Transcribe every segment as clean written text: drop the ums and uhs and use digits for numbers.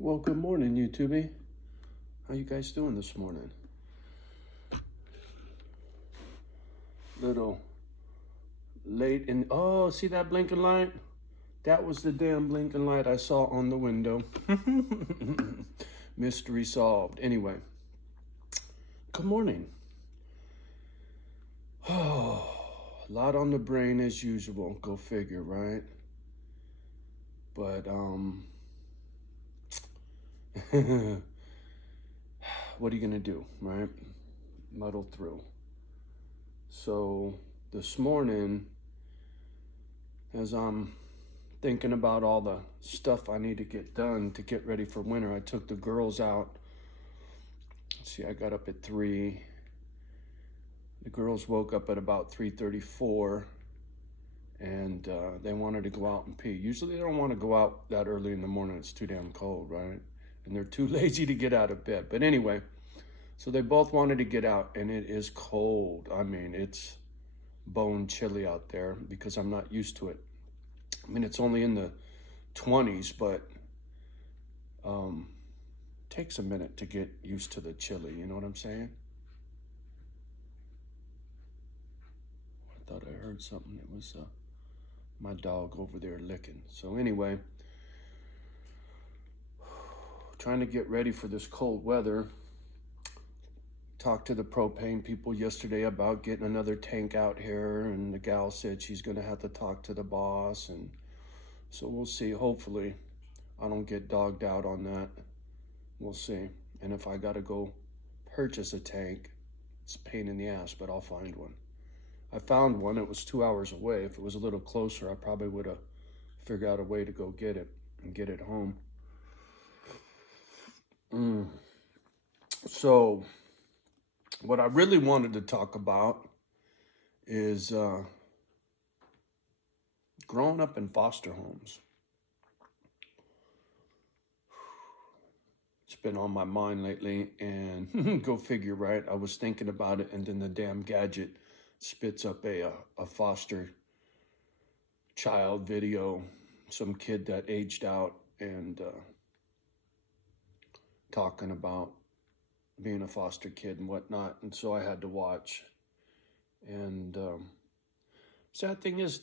Well, good morning, YouTube. How you guys doing this morning? Little late in. Oh, see that blinking light? That was the damn blinking light I saw on the window. Mystery solved. Anyway, good morning. Oh, a lot on the brain as usual. Go figure, right? But what are you gonna do, right? Muddle through. So this morning, as I'm thinking about all the stuff I need to get done to get ready for winter, I took the girls out. See, I got up at 3. The girls woke up at about 3:34, and they wanted to go out and pee. Usually they don't want to go out that early in the morning. It's too damn cold, right? And they're too lazy to get out of bed. But anyway, so they both wanted to get out, and it is cold. I mean, it's bone chilly out there because I'm not used to it. I mean, it's only in the 20s, but takes a minute to get used to the chili, you know what I'm saying? I thought I heard something. It was my dog over there licking. So anyway, trying to get ready for this cold weather. Talked to the propane people yesterday about getting another tank out here, and the gal said she's gonna have to talk to the boss, and so we'll see. Hopefully I don't get dogged out on that. We'll see. And if I gotta go purchase a tank, it's a pain in the ass, but I'll find one. I found one. It was 2 hours away. If it was a little closer, I probably would have figured out a way to go get it and get it home. So what I really wanted to talk about is growing up in foster homes. It's been on my mind lately, and go figure, right? I was thinking about it, and then the damn gadget spits up a foster child video, some kid that aged out, and talking about being a foster kid and whatnot. And so I had to watch. And sad thing is,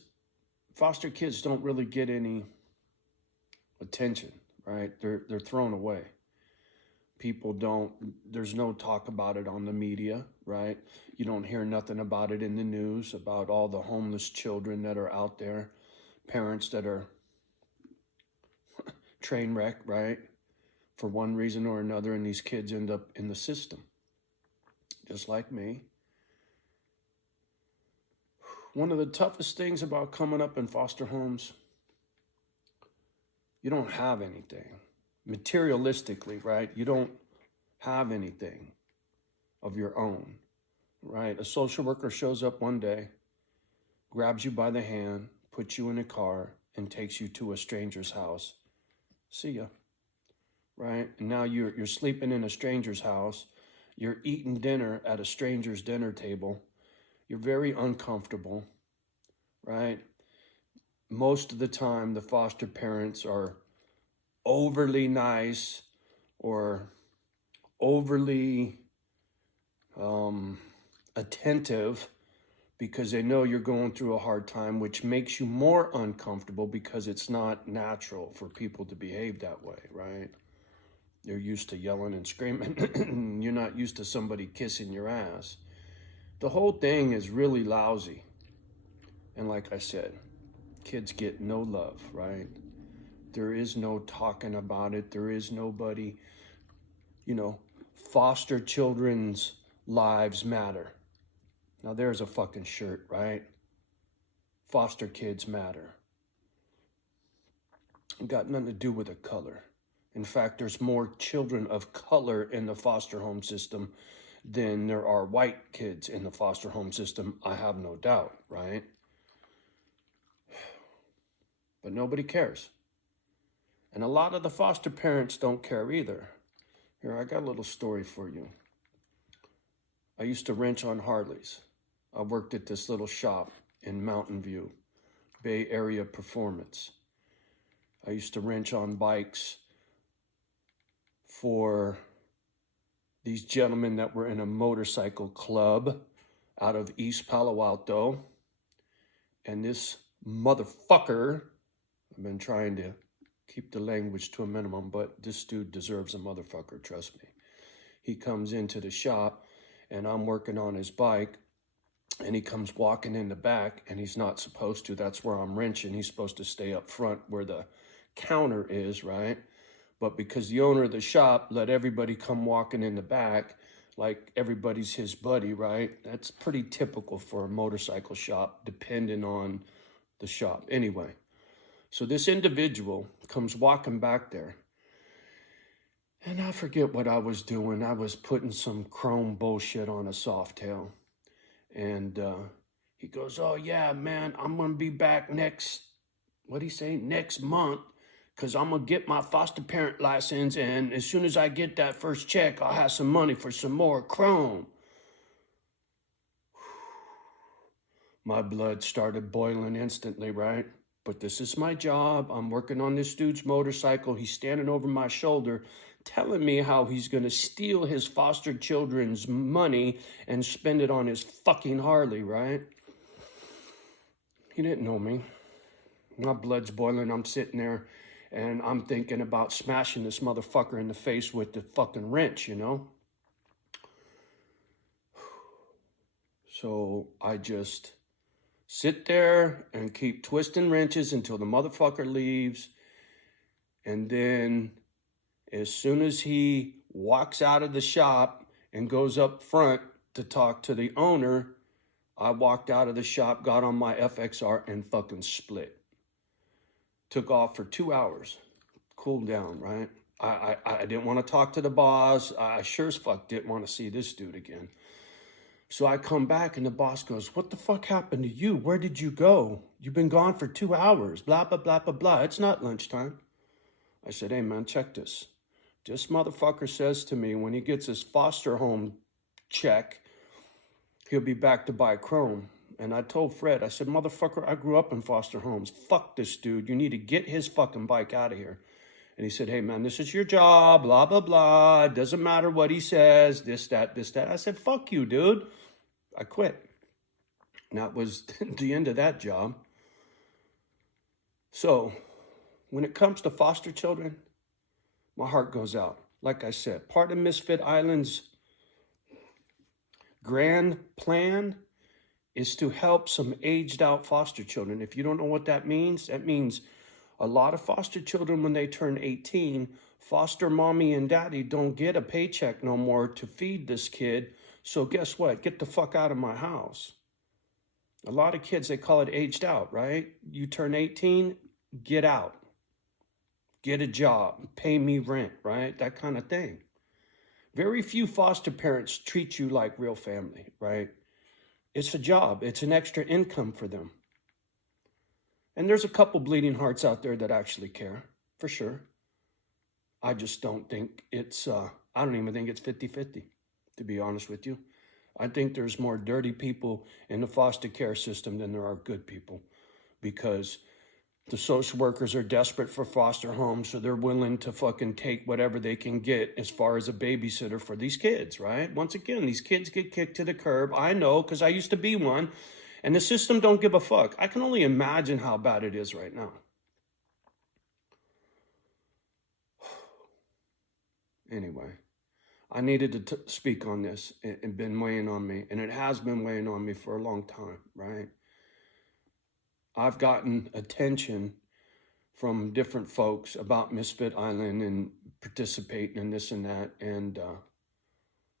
foster kids don't really get any attention, right? They're thrown away. People don't. There's no talk about it on the media, right? You don't hear nothing about it in the news about all the homeless children that are out there, parents that are train wreck, right? For one reason or another, and these kids end up in the system, just like me. One of the toughest things about coming up in foster homes, you don't have anything. Materialistically, right? You don't have anything of your own, right? A social worker shows up one day, grabs you by the hand, puts you in a car, and takes you to a stranger's house. See ya, right? And now you're sleeping in a stranger's house. You're eating dinner at a stranger's dinner table. You're very uncomfortable, right? Most of the time, the foster parents are overly nice or overly attentive because they know you're going through a hard time, which makes you more uncomfortable because it's not natural for people to behave that way, right? You're used to yelling and screaming. You're not used to somebody kissing your ass. The whole thing is really lousy. And like I said, kids get no love, right? There is no talking about it. There is nobody, foster children's lives matter. Now there's a fucking shirt, right? Foster kids matter. It got nothing to do with the color. In fact, there's more children of color in the foster home system than there are white kids in the foster home system. I have no doubt, right? But nobody cares. And a lot of the foster parents don't care either. Here, I got a little story for you. I used to wrench on Harleys. I worked at this little shop in Mountain View, Bay Area Performance. I used to wrench on bikes for these gentlemen that were in a motorcycle club out of East Palo Alto. And this motherfucker, I've been trying to keep the language to a minimum, but this dude deserves a motherfucker, trust me. He comes into the shop and I'm working on his bike and he comes walking in the back and he's not supposed to. That's where I'm wrenching. He's supposed to stay up front where the counter is, right? But because the owner of the shop let everybody come walking in the back, like everybody's his buddy, right? That's pretty typical for a motorcycle shop, depending on the shop. Anyway, so this individual comes walking back there. And I forget what I was doing. I was putting some chrome bullshit on a Softail. And he goes, oh, yeah, man, I'm going to be back next month, because I'm going to get my foster parent license. And as soon as I get that first check, I'll have some money for some more chrome. My blood started boiling instantly, right? But this is my job. I'm working on this dude's motorcycle. He's standing over my shoulder telling me how he's going to steal his foster children's money and spend it on his fucking Harley, right? He didn't know me. My blood's boiling. I'm sitting there and I'm thinking about smashing this motherfucker in the face with the fucking wrench, you know? So I just sit there and keep twisting wrenches until the motherfucker leaves. And then as soon as he walks out of the shop and goes up front to talk to the owner, I walked out of the shop, got on my FXR and fucking split. Took off for 2 hours, cooled down, right? I didn't want to talk to the boss. I sure as fuck didn't want to see this dude again. So I come back and the boss goes, what the fuck happened to you? Where did you go? You've been gone for 2 hours, blah, blah, blah, blah, blah. It's not lunchtime. I said, hey man, check this. This motherfucker says to me when he gets his foster home check, he'll be back to buy chrome. And I told Fred, I said, motherfucker, I grew up in foster homes. Fuck this dude. You need to get his fucking bike out of here. And he said, hey man, this is your job, blah, blah, blah. It doesn't matter what he says, this, that, this, that. I said, fuck you, dude. I quit. And that was the end of that job. So when it comes to foster children, my heart goes out. Like I said, part of Misfit Island's grand plan is to help some aged out foster children. If you don't know what that means a lot of foster children, when they turn 18, foster mommy and daddy don't get a paycheck no more to feed this kid. So guess what? Get the fuck out of my house. A lot of kids, they call it aged out, right? You turn 18, get out. Get a job, pay me rent, right? That kind of thing. Very few foster parents treat you like real family, right? It's a job. It's an extra income for them. And there's a couple bleeding hearts out there that actually care, for sure. I just don't think it's, I don't even think it's 50-50, to be honest with you. I think there's more dirty people in the foster care system than there are good people, because the social workers are desperate for foster homes, so they're willing to fucking take whatever they can get as far as a babysitter for these kids, right? Once again, these kids get kicked to the curb. I know, because I used to be one, and the system don't give a fuck. I can only imagine how bad it is right now. Anyway, I needed to speak on this. It's been weighing on me, and it has been weighing on me for a long time, right? I've gotten attention from different folks about Misfit Island and participating in this and that, and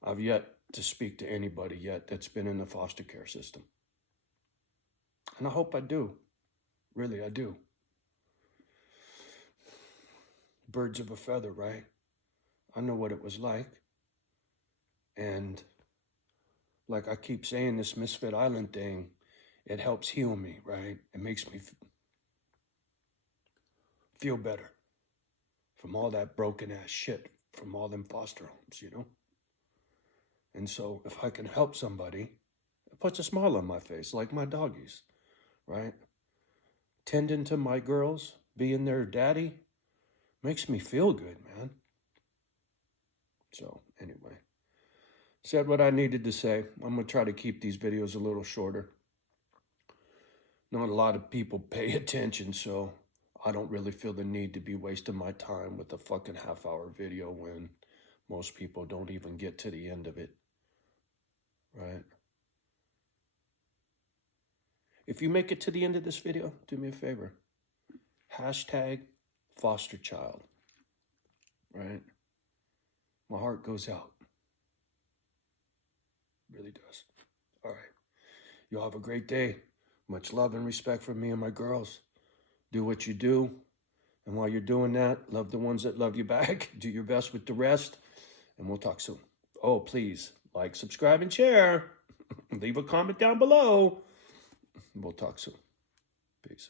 I've yet to speak to anybody yet that's been in the foster care system. And I hope I do. Really, I do. Birds of a feather, right? I know what it was like. And like I keep saying, this Misfit Island thing, it helps heal me, right? It makes me feel better from all that broken ass shit from all them foster homes, you know? And so if I can help somebody, it puts a smile on my face, like my doggies, right? Tending to my girls, being their daddy, makes me feel good, man. So anyway, said what I needed to say. I'm going to try to keep these videos a little shorter. Not a lot of people pay attention, so I don't really feel the need to be wasting my time with a fucking half-hour video when most people don't even get to the end of it, right? If you make it to the end of this video, do me a favor. Hashtag foster child, right? My heart goes out. It really does. All right. Y'all have a great day. Much love and respect from me and my girls. Do what you do. And while you're doing that, love the ones that love you back. Do your best with the rest. And we'll talk soon. Oh, please, like, subscribe, and share. Leave a comment down below. We'll talk soon. Peace.